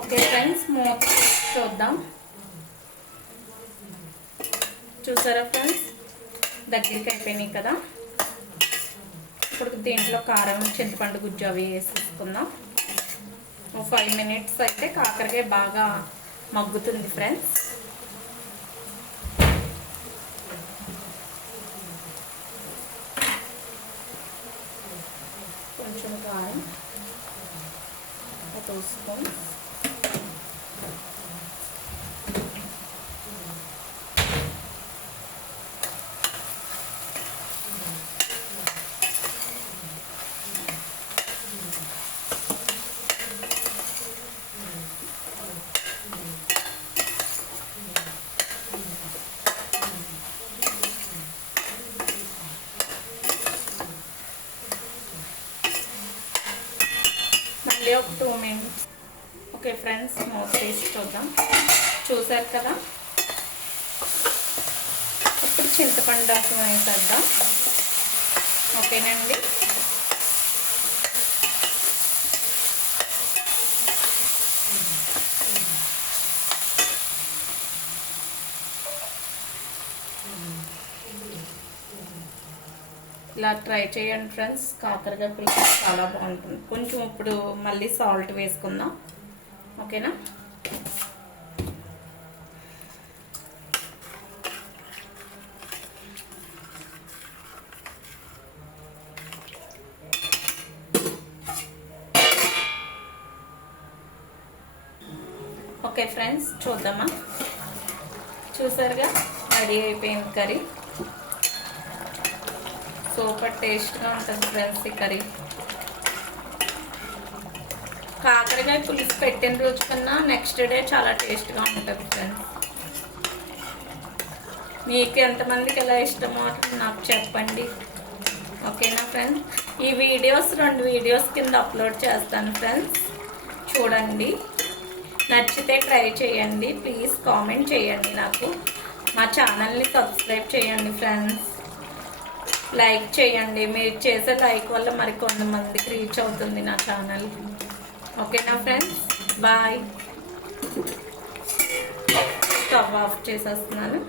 Okay friends, మూత చూద్దాం. చూసారా ఫ్రెండ్స్, దగ్గరికి అయిపోయినాయి కదా. ఇప్పుడు దీంట్లో కారం, చింతపండు గుజ్జు అవి వేసేసుకుందాం. 5 minutes అయితే కాకరకాయ బాగా మగ్గుతుంది ఫ్రెండ్స్. కొంచెం కారం, 2 స్పూన్, మళ్ళీ ఒక 2 minutes. ఓకే ఫ్రెండ్స్, మూత తీసి చూద్దాం. చూసారు కదా. ఇప్పుడు చింతపండు రసం వేసేద్దాం. ఓకేనండి. ఇలా ట్రై చేయండి ఫ్రెండ్స్. కాకరకాయ పులుసు చాలా బాగుంటుంది. కొంచెం ఇప్పుడు మళ్ళీ సాల్ట్ వేసుకుందాం. ఓకేనా. ఓకే ఫ్రెండ్స్, చూద్దామా. చూసారుగా, రెడీ అయిపోయింది కర్రీ. సూపర్ టేస్ట్గా ఉంటుంది ఫ్రెండ్స్ ఈ కర్రీ. కాకరకాయ పులుసు పెట్టిన రోజు కన్నా నెక్స్ట్ డే చాలా టేస్ట్గా ఉంటుంది ఫ్రెండ్స్. మీకు ఎంతమందికి ఎలా ఇష్టమో నాకు చెప్పండి. ఓకేనా ఫ్రెండ్స్. ఈ వీడియోస్ 2 వీడియోస్ కింద అప్లోడ్ చేస్తాను ఫ్రెండ్స్, చూడండి. నచ్చితే ట్రై చేయండి. ప్లీజ్ కామెంట్ చేయండి. నాకు మా ఛానల్ని సబ్స్క్రైబ్ చేయండి ఫ్రెండ్స్. లైక్ చేయండి. మీరు చేసే లైక్ వల్ల మరికొంతమందికి రీచ్ అవుతుంది నా ఛానల్. ఓకేనా ఫ్రెండ్స్, బాయ్. స్టవ్ ఆఫ్ చేసేస్తున్నాను.